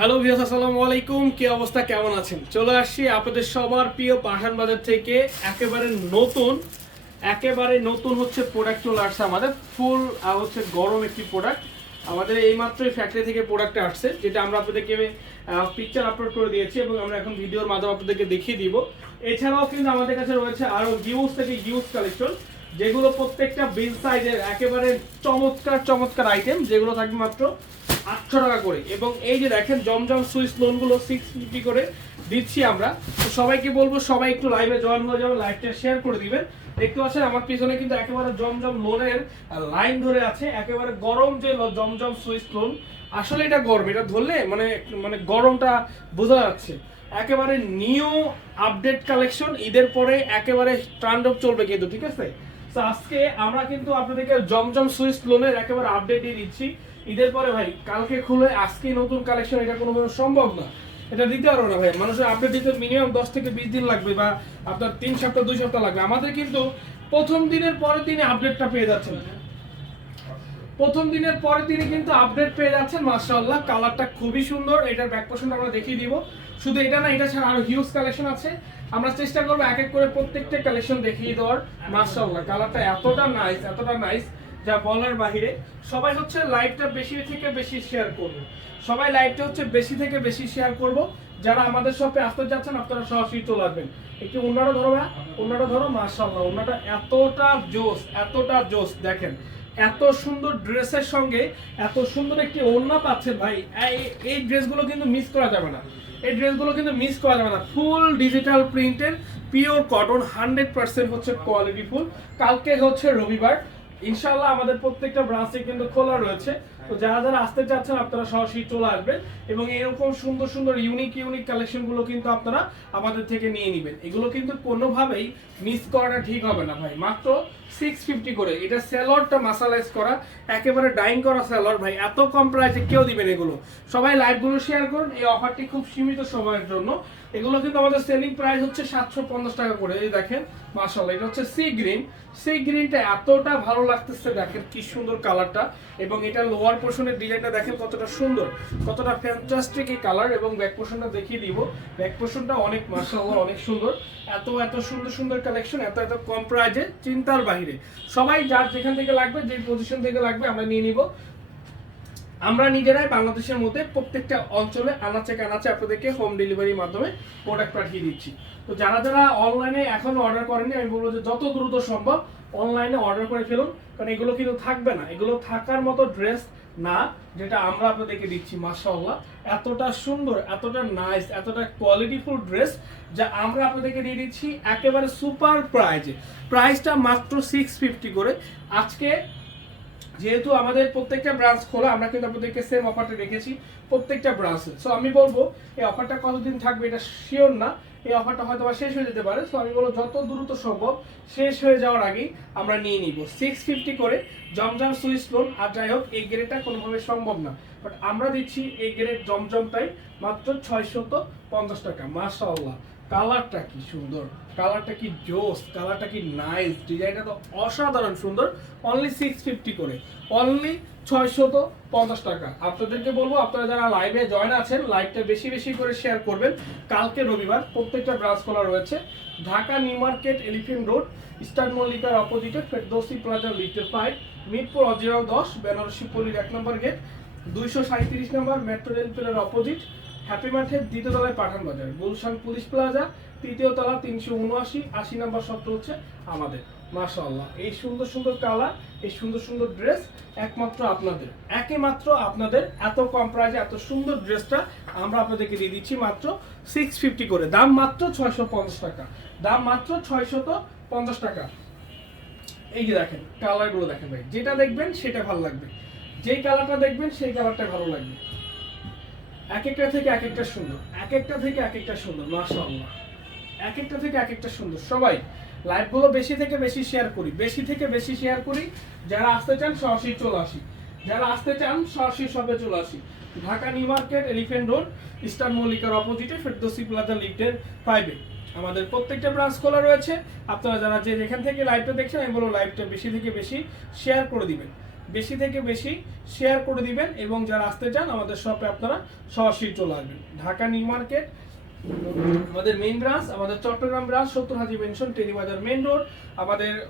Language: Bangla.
হ্যালো ভিউস আসসালামু আলাইকুম। কি অবস্থা? কেমন আছেন? চলে আসছি আপনাদের সবার প্রিয় পাঠান বাজার থেকে একেবারে নতুন একেবারে নতুন হচ্ছে প্রোডাক্ট চলে আসছে আমাদের। ফুল হচ্ছে গরম একটি প্রোডাক্ট আমাদের এই মাত্রই ফ্যাক্টরি থেকে প্রোডাক্টটা আসছে, যেটা আমরা আপনাদেরকে পিকচার আপলোড করে দিয়েছি এবং আমরা এখন ভিডিওর মাধ্যমে আপনাদেরকে দেখিয়ে দিব। এছাড়াও কিন্তু আমাদের কাছে রয়েছে আরও গিউজ থেকে গিউজ কালেকশন যেগুলো প্রত্যেকটা বিল সাইজের একেবারে চমৎকার চমৎকার আইটেম যেগুলো থাকবে মাত্র আটশো টাকা করে। এবং এই যে দেখেন জমজম সুইস লোনগুলো সিক্স ফিফটি করে দিচ্ছি আমরা। তো সবাইকে বলব, সবাই একটু লাইভে জয়েন হয়ে যাবেন লাইভটা শেয়ার করে দিবেন। দেখতে পাচ্ছেন আমার পিছনে কিন্তু একেবারে জমজম লোনের লাইন ধরে আছে। একেবারে গরম যে জমজম সুইচ লোন আসলে এটা গরম, এটা ধরলে মানে মানে গরমটা বোঝা যাচ্ছে। একেবারে নিউ আপডেট কালেকশন ঈদের পরে একেবারে ট্রান্ডপ চলবে কিন্তু, ঠিক আছে? আজকে আমরা কিন্তু আপনাদেরকে জমজম সুইস লোনের একেবারে আপডেট দিয়ে দিচ্ছি। ঈদের পরে ভাই, কালকে খুলে আজকে নতুন কালেকশন এটা কোনো সম্ভব না। এটা দিতে পারব না ভাই। মানুষের আপডেট দিতে মিনিমাম দশ থেকে বিশ দিন লাগবে বা আপনার তিন সপ্তাহ, দুই সপ্তাহ লাগবে। আমাদের কিন্তু প্রথম দিনের পরে তিনি আপডেটটা পেয়ে যাচ্ছেন। প্রথম দিনের পরে তিনি কিন্তু আপডেট পেয়ে যাচ্ছেন, মাশাআল্লাহ কালারটা খুবই সুন্দর, এটার ব্যাক পোর্শনটা আমরা দেখিয়ে দিব। শুধু এটা না, এটা ছাড়া আরও হিউজ কালেকশন আছে। আমরা চেষ্টা করব এক এক করে প্রত্যেকটা কালেকশন দেখিয়ে দেওয়ার, মাশাআল্লাহ কালারটা এতটা নাইস এতটা নাইস যা বলার বাহিরে। সবাই হচ্ছে লাইভটা বেশি থেকে বেশি শেয়ার করবে। সবাই লাইভটা হচ্ছে বেশি থেকে বেশি শেয়ার করব। যারা আমাদের শপে আসতে যাচ্ছেন, আপনারা সরাসরি চলে আসবেন। একটু অন্যটা ধরো ভাই অন্যটা ধরো, মাশাআল্লাহ, অন্যটা এতটা জোস এতটা জোস দেখেন। এত সুন্দর ড্রেসের সঙ্গে, এত সুন্দর একটি ওড়না পাচ্ছেন ভাই। এই- ড্রেসগুলো কিন্তু মিস করা যাবে না। এই ড্রেসগুলো কিন্তু মিস করা যাবে না। ফুল ডিজিটাল প্রিন্টের পিওর কটন হান্ড্রেড পার্সেন্ট হচ্ছে কোয়ালিটি ফুল কালকে হচ্ছে রবিবার। ইনশাল্লাহ আমাদের প্রত্যেকটা ব্রাঞ্চে কিন্তু খোলা রয়েছে। তো যারা যারা আসতে চাচ্ছেন, আপনারা সরাসরি চলে আসবেন এবং এরকম সুন্দর সুন্দর ইউনিক ইউনিক কালেকশনগুলো কিন্তু আপনারা আমাদের থেকে নিয়ে নেবেন। এগুলো কিন্তু কোনোভাবেই মিস করাটা ঠিক হবে না ভাই। মাত্র সিক্স ফিফটি করে। এটা স্যালোয়ারটা মাসালাইজ করা, একেবারে ডাইং করা স্যালোয়ার ভাই। এত কম প্রাইসে কেউ দিবেন এগুলো। সবাই লাইভগুলো শেয়ার করুন। এই অফারটি খুব সীমিত সময়ের জন্য। এগুলো কিন্তু আমাদের সেলিং প্রাইস হচ্ছে সাতশো পঞ্চাশ টাকা করে। এই দেখেন মাসাল্লাহ এটা হচ্ছে সি গ্রিন সি গ্রিনটা এতটা ভালো লাগতেছে, দেখেন কি সুন্দর কালারটা এবং এটা লোয়ার পোর্শনের ডিজাইনটা দেখেন কতটা সুন্দর, কতটা ফ্যান্টাস্টিক এই কালার এবং ব্যাক পোর্শনটা দেখিয়ে দিব। ব্যাক পোর্শনটা অনেক মাসাল্লাহ অনেক সুন্দর। এত এত সুন্দর সুন্দর কালেকশন এত এত কম প্রাইজে চিন্তার বাইরে সবাই যার যেখান থেকে লাগবে যে পজিশন থেকে লাগবে, আমরা নিয়ে নিব। আমরা নিজেরাই বাংলাদেশের মধ্যে প্রত্যেকটা অঞ্চলে আনাচে কানাচে আপনাদেরকে হোম ডেলিভারির মাধ্যমে প্রোডাক্ট পাঠিয়ে দিচ্ছি। তো যারা যারা অনলাইনে এখনও অর্ডার করেনি আমি বলব যে যত দ্রুত সম্ভব অনলাইনে অর্ডার করে ফেলুন, কারণ এগুলো কিন্তু থাকবে না। এগুলো থাকার মতো ড্রেস না, যেটা আমরা আপনাদেরকে দিচ্ছি, মাশাআল্লাহ, এতটা সুন্দর, এতটা নাইস এতটা কোয়ালিটিফুল ড্রেস যা আমরা আপনাদেরকে দিয়ে দিচ্ছি একেবারে সুপার প্রাইজে প্রাইসটা মাত্র সিক্স ফিফটি করে। আজকে যেহেতু আমাদের প্রত্যেকটা ব্রাঞ্চ খোলা, আমরা কিন্তু আপনাদেরকে সেম অফারটা রেখেছি প্রত্যেকটা ব্রাঞ্চে সো আমি বলব, এই অফারটা কতদিন থাকবে এটা শিওর না। এই অফারটা হয়তো বা শেষ হয়ে যেতে পারে। সো আমি বলব যত দ্রুত সম্ভব শেষ হয়ে যাওয়ার আগেই আমরা নিয়ে নিব। সিক্স ফিফটি করে জমজম সুইচ লোন আর যাই হোক, এই গ্রেডটা কোনোভাবে সম্ভব না। বাট আমরা দিচ্ছি এই গ্রেড জমজমটাই মাত্র ছয়শত পঞ্চাশ টাকা। মাশাআল্লাহ। কালারটা কি সুন্দর। কালারটা কি জোস কালারটা কি নাইস ডিজাইনটা তো অসাধারণ সুন্দর। অনলি সিক্স ফিফটি করে। অনলি ছয়শত পঞ্চাশ টাকা। আপনাদেরকে বলব, আপনারা যারা লাইভে জয়েন আছেন লাইভটা বেশি বেশি করে শেয়ার করবেন। কালকে রবিবার প্রত্যেকটা ব্রাঞ্চ খোলা রয়েছে। Dhaka new market, elephant road, eastern মল্লিকার অপোজিটে ফেরদৌসি প্লাজা লিটার ফাইভ মিরপুর অজিরাল দশ, বেনারসি পল্লীর এক নম্বর গেট দুইশো সাঁত্রিশ নম্বর metro rail opposite happy market দ্বিতীয় তলায় পাঠান বাজার। গুলশান পুলিশ প্লাজা, তৃতীয় তলা তিনশো উনআশি, আশি নম্বর সত্র হচ্ছে আমাদের। মাশাআল্লাহ, এই সুন্দর সুন্দর কালার, এই সুন্দর সুন্দর ড্রেস একমাত্র আপনাদের একে মাত্র আপনাদের এত কম প্রাইসে এত সুন্দর ড্রেসটা আমরা আপনাদেরকে দিয়ে দিচ্ছি মাত্র সিক্স ফিফটি করে। দাম মাত্র ছয়শো পঞ্চাশ টাকা। দাম মাত্র ছয়শত পঞ্চাশ টাকা। এই যে দেখেন, কালারগুলো দেখেন ভাই, যেটা দেখবেন সেটা ভালো লাগবে। যেই কালারটা দেখবেন, সেই কালারটা ভালো লাগবে। এক একটা থেকে এক একটা সুন্দর এক একটা থেকে এক একটা সুন্দর, মাশাআল্লাহ। এক একটা থেকে এক একটা সুন্দর। সবাই, লাইভগুলো বেশি থেকে বেশি শেয়ার করি, বেশি থেকে বেশি শেয়ার করি। যারা আসতে চান, সরাসরি চলে আসি। যারা আসতে চান, সরাসরি সবে চলে আসি। Dhaka new market elephant road eastern মল্লিকার অপোজিটে ফেরদোসি প্লাজা লিফটের ফাইভে আমাদের প্রত্যেকটা ব্রাঞ্চ খোলা রয়েছে। আপনারা যারা যে যেখান থেকে লাইভটা দেখছেন, আমি বলব লাইভটা বেশি থেকে বেশি শেয়ার করে দিবেন। বেশি থেকে বেশি শেয়ার করে দিবেন এবং যারা আসতে চান, আমাদের শপে আপনারা সরাসরি চলে আসবেন। ঢাকা নিউ মার্কেট, আমাদের মেন ব্রাঞ্চ আমাদের চট্টগ্রাম ব্রাঞ্চ সত্তর Haji mansion Terribazar main road আমাদের